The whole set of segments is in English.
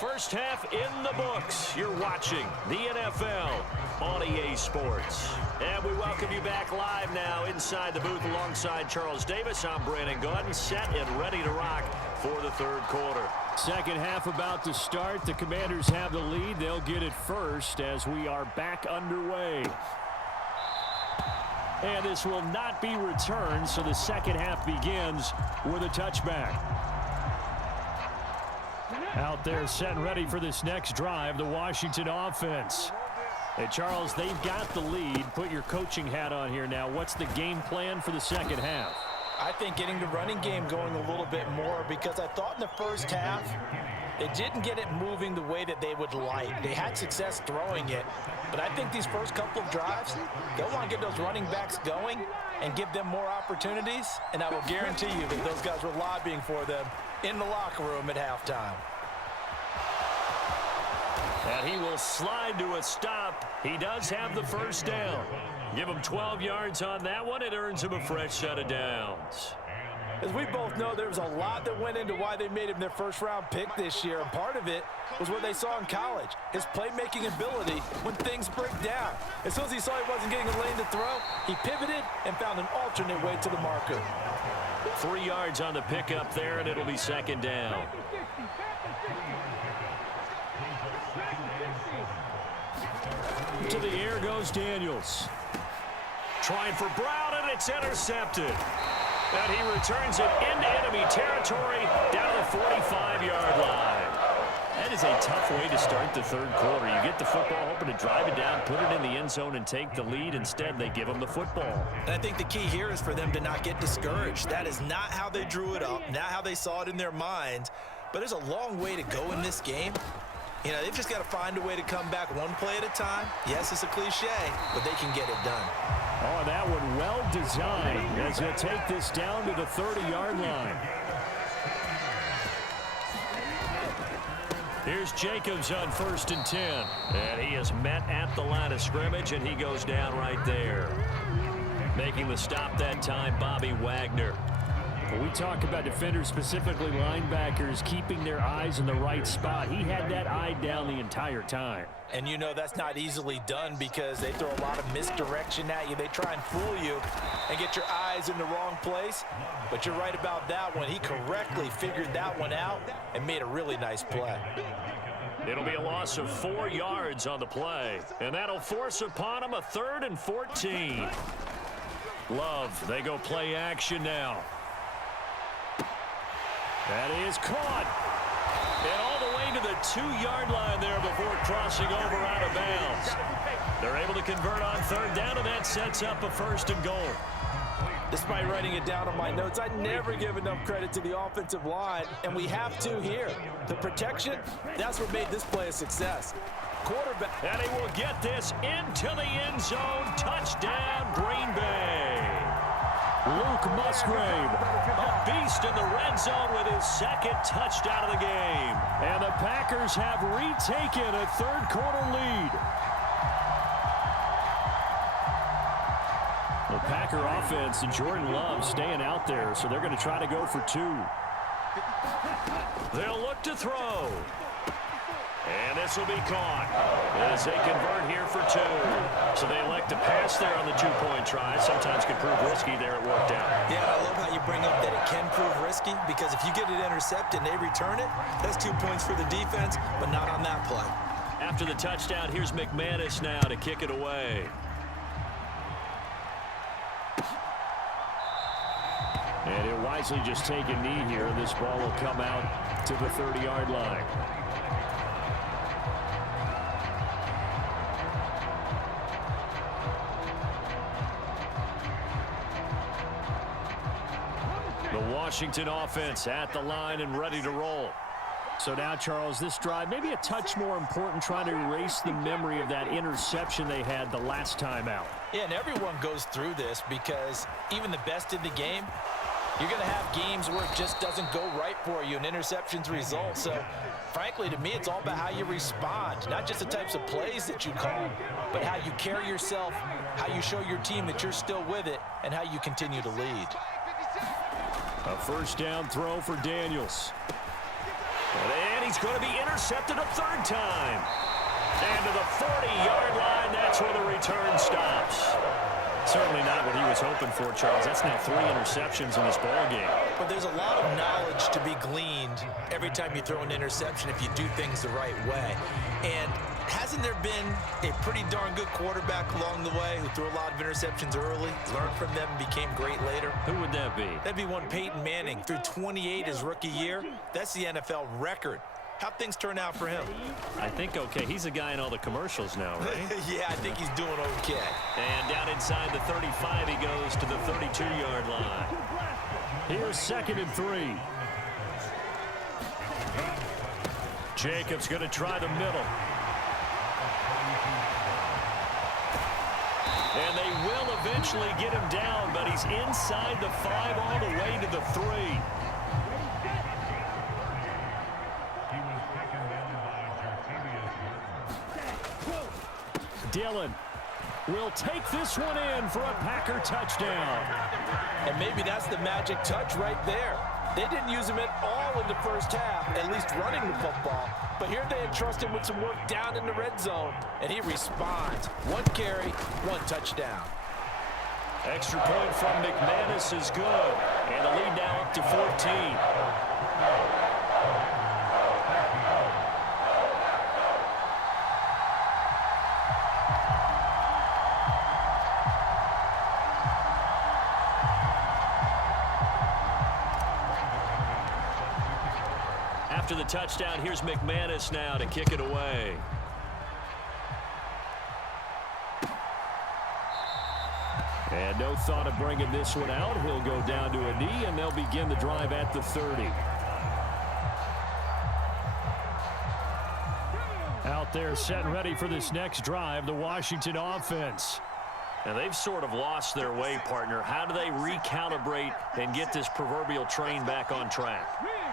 First half in the books. You're watching the NFL on EA Sports. And we welcome you back live now inside the booth alongside Charles Davis. I'm Brandon Gordon, set and ready to rock for the third quarter. Second half about to start. The Commanders have the lead. They'll get it first as we are back underway. And this will not be returned, so the second half begins with a touchback. Out there set and ready for this next drive, the Washington offense. Hey, Charles, they've got the lead. Put your coaching hat on here now. What's the game plan for the second half? I think getting the running game going a little bit more, because I thought in the first half they didn't get it moving the way that they would like. They had success throwing it, but I think these first couple of drives, they'll want to get those running backs going and give them more opportunities, and I will guarantee you that those guys were lobbying for them in the locker room at halftime. And he will slide to a stop. He does have the first down. Give him 12 yards on that one. It earns him a fresh set of downs. As we both know, there was a lot that went into why they made him their first-round pick this year, and part of it was what they saw in college, his playmaking ability when things break down. As soon as he saw he wasn't getting a lane to throw, he pivoted and found an alternate way to the marker. 3 yards on the pickup there, and it'll be second down. To the air goes Daniels. Trying for Brown, and it's intercepted. And he returns it into enemy territory down to the 45-yard line. That is a tough way to start the third quarter. You get the football, hoping to drive it down, put it in the end zone, and take the lead. Instead, they give them the football. And I think the key here is for them to not get discouraged. That is not how they drew it up, not how they saw it in their minds. But there's a long way to go in this game. You know, they've just got to find a way to come back one play at a time. Yes, it's a cliche, but they can get it done. Oh, that one well designed as they take this down to the 30-yard line. Here's Jacobs on 1st and 10. And he is met at the line of scrimmage, and he goes down right there. Making the stop that time, Bobby Wagner. When we talk about defenders, specifically linebackers, keeping their eyes in the right spot, he had that eye down the entire time. And you know that's not easily done because they throw a lot of misdirection at you. They try and fool you and get your eyes in the wrong place. But you're right about that one. He correctly figured that one out and made a really nice play. It'll be a loss of 4 yards on the play. And that'll force upon him a 3rd and 14. Love, they go play action now. That is caught. And all the way to the 2-yard line there before crossing over out of bounds. They're able to convert on 3rd down, and that sets up a 1st and goal. Despite writing it down on my notes, I never give enough credit to the offensive line, and we have to here. The protection, that's what made this play a success. Quarterback. And he will get this into the end zone. Touchdown, Green Bay. Luke Musgrave, a beast in the red zone with his 2nd touchdown of the game. And the Packers have retaken a third-quarter lead. The Packer offense and Jordan Love staying out there, so they're going to try to go for 2. They'll look to throw. And this will be caught as they convert here for 2. So they elect to pass there on the 2-point try. Sometimes can prove risky. There it worked out. Yeah, I love how you bring up that it can prove risky, because if you get it intercepted and they return it, that's 2 points for the defense, but not on that play. After the touchdown, here's McManus now to kick it away. And he'll wisely just take a knee here. This ball will come out to the 30-yard line. The Washington offense at the line and ready to roll. So now, Charles, this drive maybe a touch more important, trying to erase the memory of that interception they had the last time out. Yeah, and everyone goes through this because even the best in the game, you're going to have games where it just doesn't go right for you and interceptions result. So, frankly, to me, it's all about how you respond, not just the types of plays that you call, but how you carry yourself, how you show your team that you're still with it, and how you continue to lead. A first down throw for Daniels. And he's going to be intercepted a third time. And to the 40-yard line, that's where the return stops. Certainly not what he was hoping for, Charles. That's now 3 interceptions in this ball game. But there's a lot of knowledge to be gleaned every time you throw an interception if you do things the right way. And hasn't there been a pretty darn good quarterback along the way who threw a lot of interceptions early, learned from them, and became great later? Who would that be? That'd be one Peyton Manning. Threw 28 his rookie year. That's the NFL record. How'd things turn out for him? I think okay. He's a guy in all the commercials now, right? Yeah, I think he's doing okay. And down inside the 35, he goes to the 32-yard line. Here's 2nd and 3. Jacobs going to try the middle. And they will eventually get him down, but he's inside the 5 all the way to the 3. Dillon will take this one in for a Packer touchdown. And maybe that's the magic touch right there. They didn't use him at all in the first half, at least running the football. But here they entrust him with some work down in the red zone, and he responds. 1 carry, 1 touchdown. Extra point from McManus is good. And the lead now up to 14. After the touchdown, here's McManus now to kick it away. And no thought of bringing this one out. He'll go down to a knee, and they'll begin the drive at the 30. Out there set and ready for this next drive, the Washington offense. And they've sort of lost their way, partner. How do they recalibrate and get this proverbial train back on track?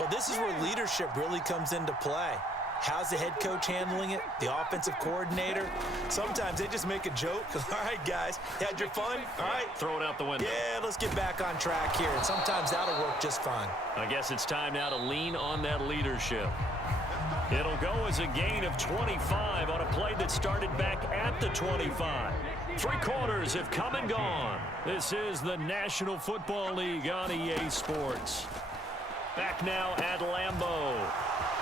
Well, this is where leadership really comes into play. How's the head coach handling it? The offensive coordinator? Sometimes they just make a joke. All right, guys, had your fun? All right. Throw it out the window. Yeah, let's get back on track here. And sometimes that'll work just fine. I guess it's time now to lean on that leadership. It'll go as a gain of 25 on a play that started back at the 25. 3 quarters have come and gone. This is the National Football League on EA Sports. Back now at Lambeau.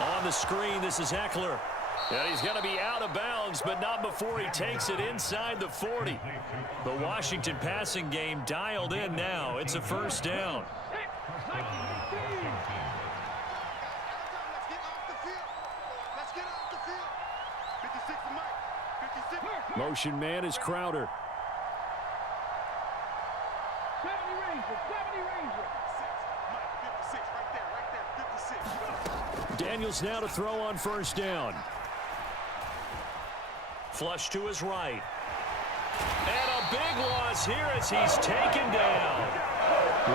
On the screen, this is Eckler. And he's going to be out of bounds, but not before he takes it inside the 40. The Washington passing game dialed in now. It's a first down. Motion man is Crowder. Daniels now to throw on first down. Flush to his right. And a big loss here as he's taken down.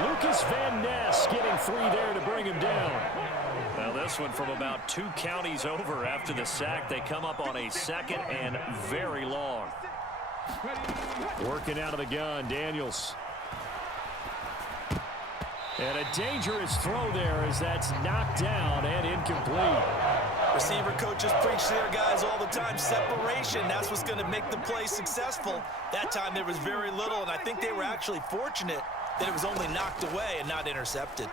Lucas Van Ness getting 3 there to bring him down. Now this one from about 2 counties over after the sack. They come up on a 2nd and very long. Working out of the gun, Daniels. And a dangerous throw there as that's knocked down and incomplete. Receiver coaches preach there, guys, all the time. Separation, that's what's going to make the play successful. That time there was very little, and I think they were actually fortunate that it was only knocked away and not intercepted.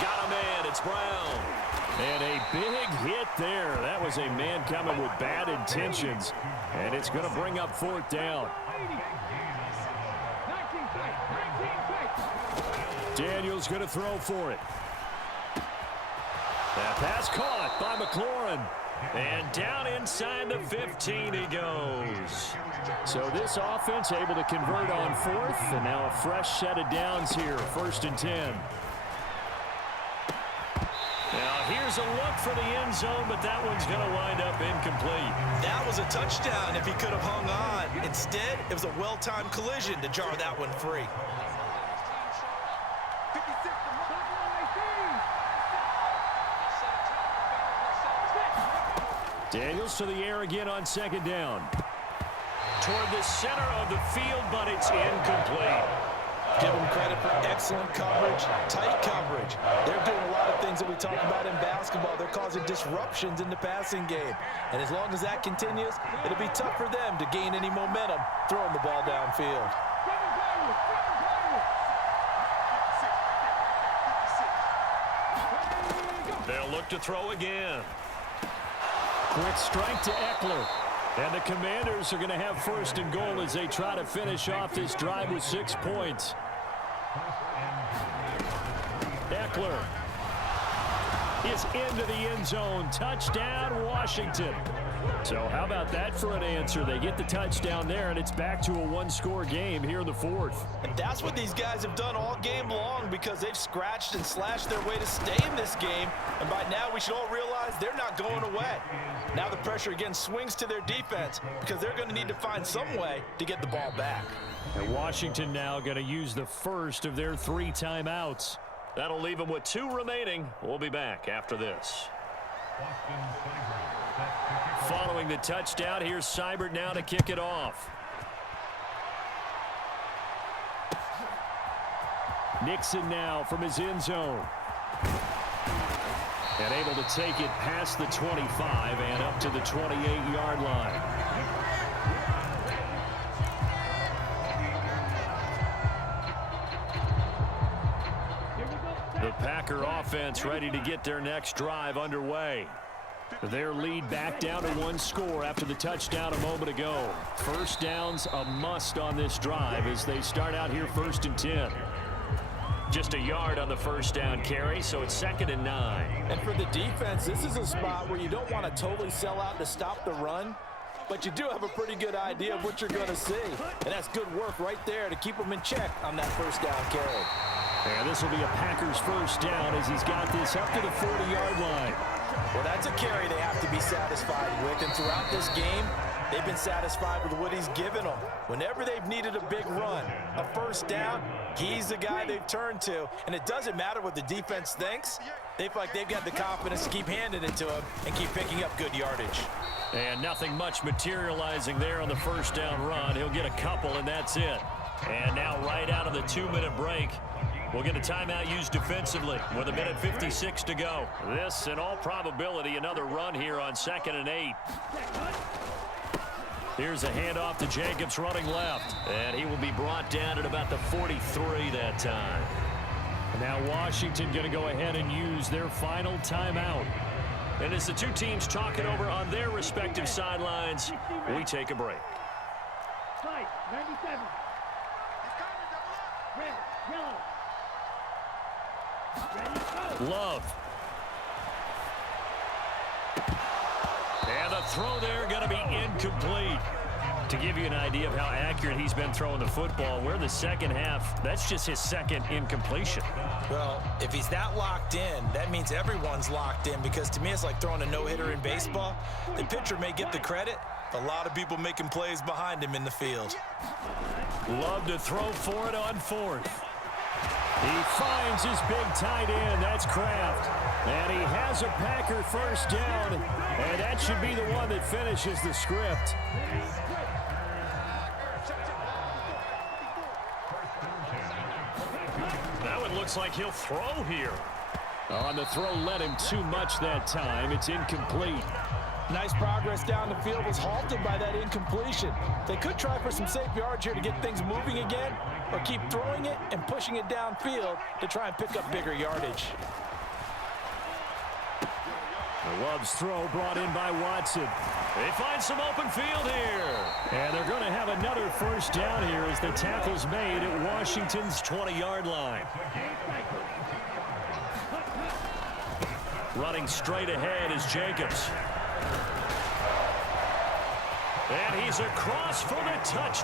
Got a man, it's Brown. And a big hit there. That was a man coming with bad intentions. And it's going to bring up 4th down. Daniels going to throw for it. That pass caught by McLaurin. And down inside the 15 he goes. So this offense able to convert on 4th. And now a fresh set of downs here. 1st and 10. Now here's a look for the end zone, but that one's going to wind up incomplete. That was a touchdown if he could have hung on. Instead, it was a well-timed collision to jar that one free. Daniels to the air again on 2nd down. Toward the center of the field, but it's incomplete. Give them credit for excellent coverage, tight coverage. They're doing a lot of things that we talk about in basketball. They're causing disruptions in the passing game. And as long as that continues, it'll be tough for them to gain any momentum throwing the ball downfield. They'll look to throw again. Quick strike to Eckler. And the Commanders are going to have first and goal as they try to finish off this drive with 6 points. Eckler is into the end zone. Touchdown, Washington. So how about that for an answer? They get the touchdown there, and it's back to a one-score game here in the fourth. And that's what these guys have done all game long because they've scratched and slashed their way to stay in this game. And by now, we should all realize they're not going away. Now the pressure again swings to their defense because they're going to need to find some way to get the ball back. And Washington now going to use the first of their 3 timeouts. That'll leave them with 2 remaining. We'll be back after this. Following the touchdown, here's Seibert now to kick it off. Nixon now from his end zone. And able to take it past the 25 and up to the 28-yard line. The Packer offense ready to get their next drive underway. Their lead back down to 1 score after the touchdown a moment ago. First down's a must on this drive as they start out here 1st and 10. Just a yard on the first down carry, so it's 2nd and 9. And for the defense, this is a spot where you don't want to totally sell out to stop the run, but you do have a pretty good idea of what you're going to see. And that's good work right there to keep them in check on that first down carry. And this will be a Packers first down as he's got this up to the 40-yard line. Well, that's a carry they have to be satisfied with, and throughout this game, they've been satisfied with what he's given them. Whenever they've needed a big run, a first down, he's the guy they've turned to. And it doesn't matter what the defense thinks. They feel like they've got the confidence to keep handing it to him and keep picking up good yardage. And nothing much materializing there on the first down run. He'll get a couple, and that's it. And now right out of the 2-minute break, we'll get a timeout used defensively with 1:56 to go. This, in all probability, another run here on 2nd and 8. Here's a handoff to Jacobs running left. And he will be brought down at about the 43 that time. Now Washington going to go ahead and use their final timeout. And as the 2 teams talk it over on their respective sidelines, we take a break. 97. Red, yellow. Love. And the throw there going to be incomplete. To give you an idea of how accurate he's been throwing the football, we're in the second half. That's just his 2nd incompletion. Well, if he's that locked in, that means everyone's locked in, because to me it's like throwing a no-hitter in baseball. The pitcher may get the credit, but a lot of people making plays behind him in the field. Love to throw for it on 4th. He finds his big tight end. That's Kraft. And he has a Packer first down. And that should be the one that finishes the script. Now it looks like he'll throw here. On the throw, led him too much that time. It's incomplete. Nice progress down the field was halted by that incompletion. They could try for some safe yards here to get things moving again, or keep throwing it and pushing it downfield to try and pick up bigger yardage. Love's throw brought in by Watson. They find some open field here. And they're going to have another first down here as the tackle's made at Washington's 20-yard line. Running straight ahead is Jacobs. And he's across for the touchdown.